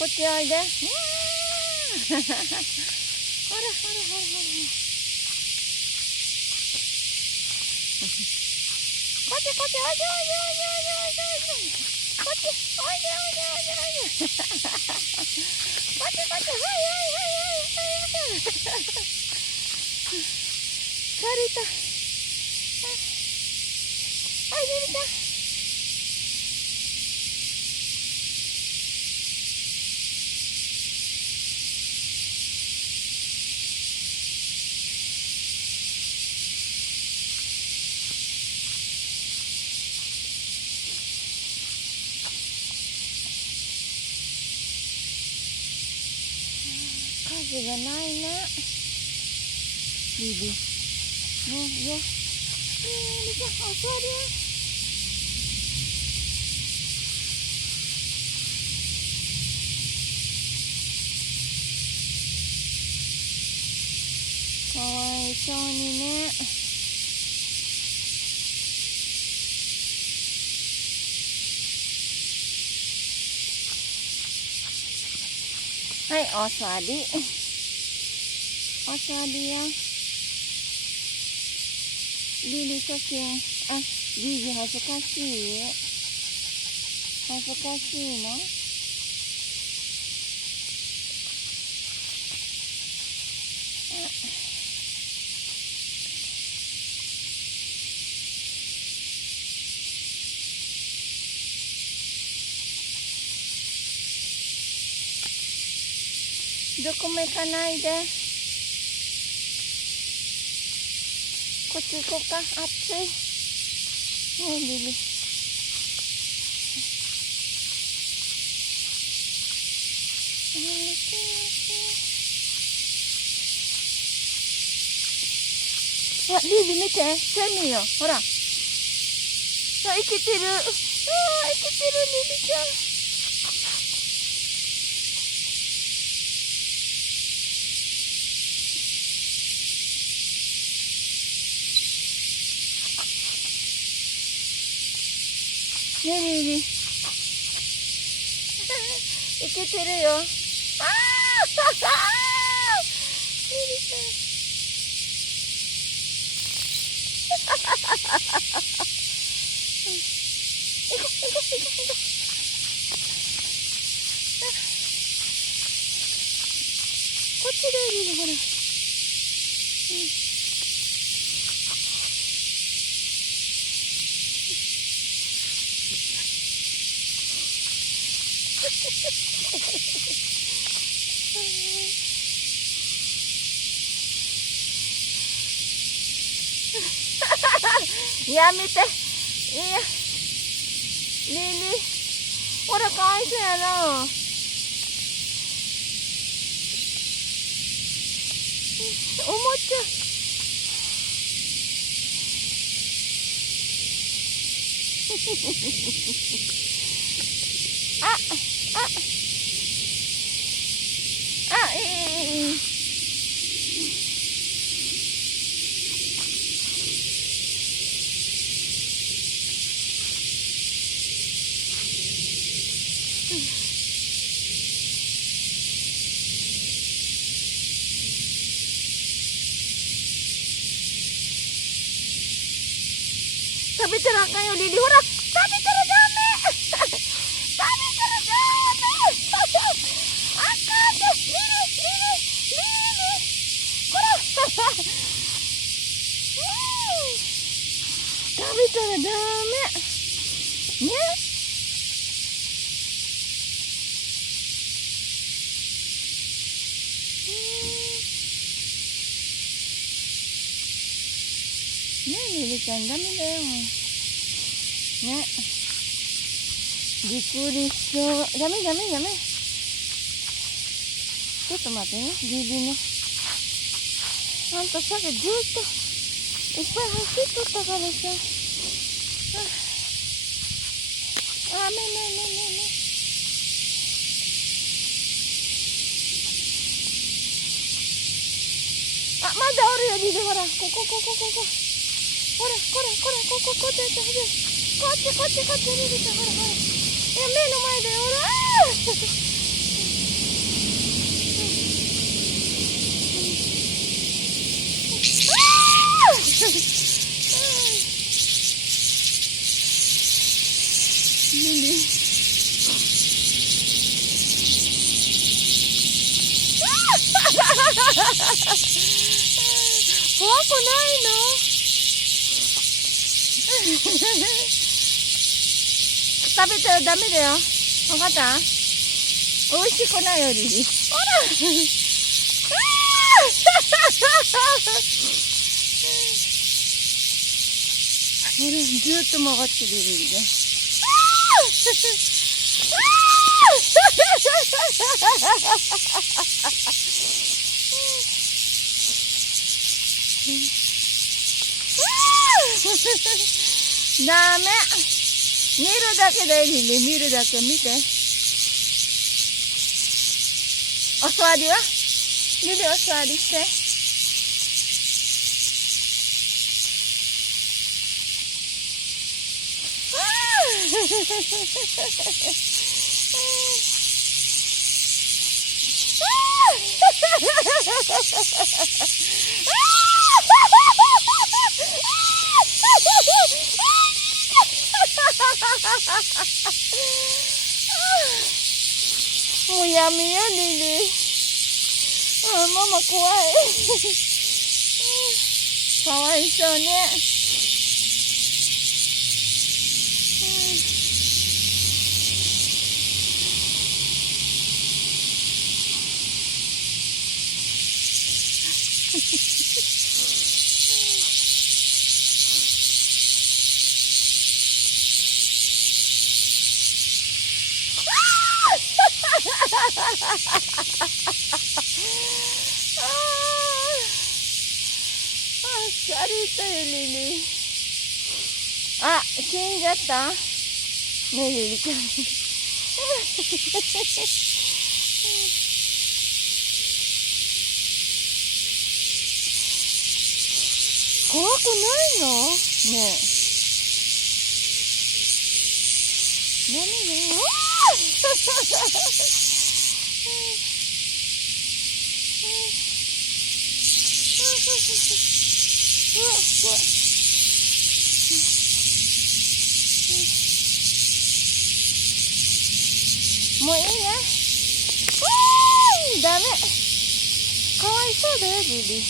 こっちおいで。ほらほらほらほら。こっちこっち、おいでおいでおいでおいでおいでおいで。こっち、おいでおいでおいでおいで。こっちこっち、はいはいはいはいはい。借りた。はい、リリちゃん。数がないね。リリ。ね、よ。リリちゃん、お座りよ。かわいそうにね。はい、お座り。お座りよ。リリ写真。あ、リリ恥ずかしい？恥ずかしいの？どこも行かないで。こっち行こうか。暑い。ねえ、リリ。あ、リリ見て。セミよ。ほら。あ、生きてる。ああ、生きてる、リリちゃん。ねえ、リリ。生きてるよ。ああリリちゃん。行こう、行こう、行こう、行こう。こっちでリリ、ほら。やめて。いや、リリ。ほら、かわいそうやな。おもちゃ。あ、いい。食べたらあかんよ、リリ。ほら、食べたらダメ。食べたらダメ。あかんで、リリ。ほら。食べたらダメ。ね。ねえ、リリちゃん、ダメだよ。ね。びっくりしそう。ダメ。ちょっと待ってね、リリね。あんたさっきずっといっぱい走っとったからさ。あ、め。あ、まだおるよ、リリ。ほら、ここ。ほら、こっち、リリちゃん、ほら。いや、目の前で、ほら。リリ怖くないの？食べたらダメだよ。わかった？美味しくないよ、リリ。ほらほら、ずーっと曲がってる、リリね。ダメ。見るだけでリリ、見るだけ見て。お座りは？リリお座りして。もうやめよ、リリ。あ、ママ怖い。かわいそうね。疲れたよ、リリ。あ、死んじゃったねえ、リリちゃん。怖くないの？ねえ。ダメだよ。もういいね。ダメ。かわいそうだよ、リリ。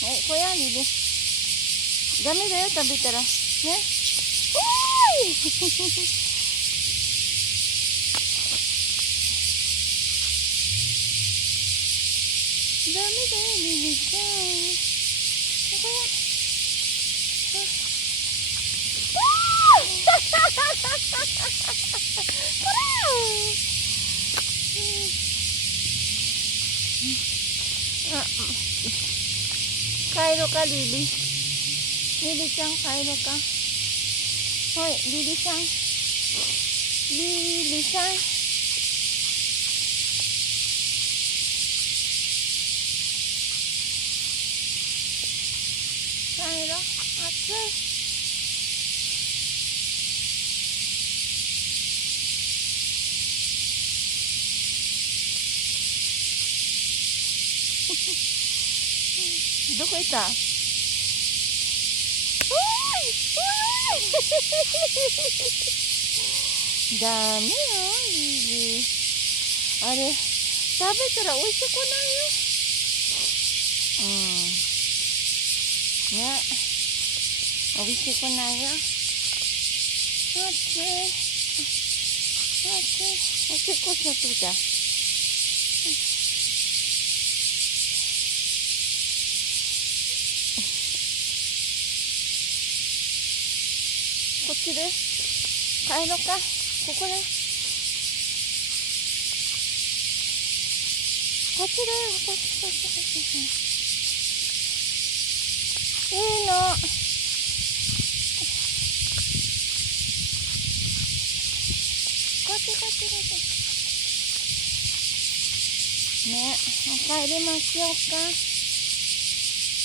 はい、こやリリ。ダメだよ、食べたら。ね。ダメだよ、リリちゃん。こや。帰ろうか、リリ。リリちゃん帰ろうか。はい、リリさん。リリさん。帰ろう。暑い。どこ行った？ダメよ、リリ。あれ、食べたら美味しくないよ。ね。美味しくないよ。暑い。暑い。おしっこしちゃってきた。こっちで帰ろうか。ここで。こっちだよ。こっち。いいの。こっち。ね、帰りましょうか。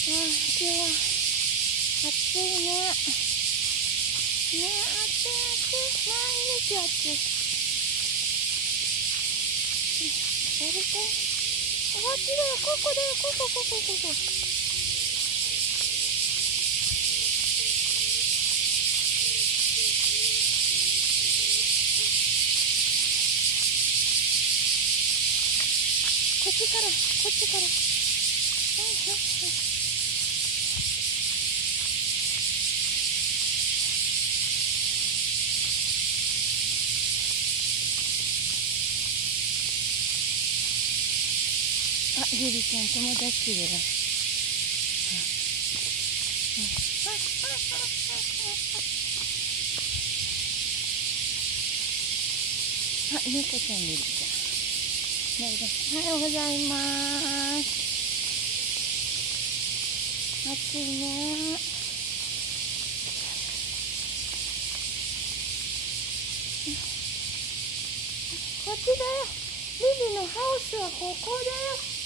今日は暑いね。ね、暑い暑い。毎日暑い。やりたい。あっちだよ、ここだよ、ここ。こっちから。はいはいはい。あ、ゆりちゃん友達だよ。あ、猫ちゃんゆりちゃん。おはようございます。暑いね。こっちだよ。リリのハウスはここだよ。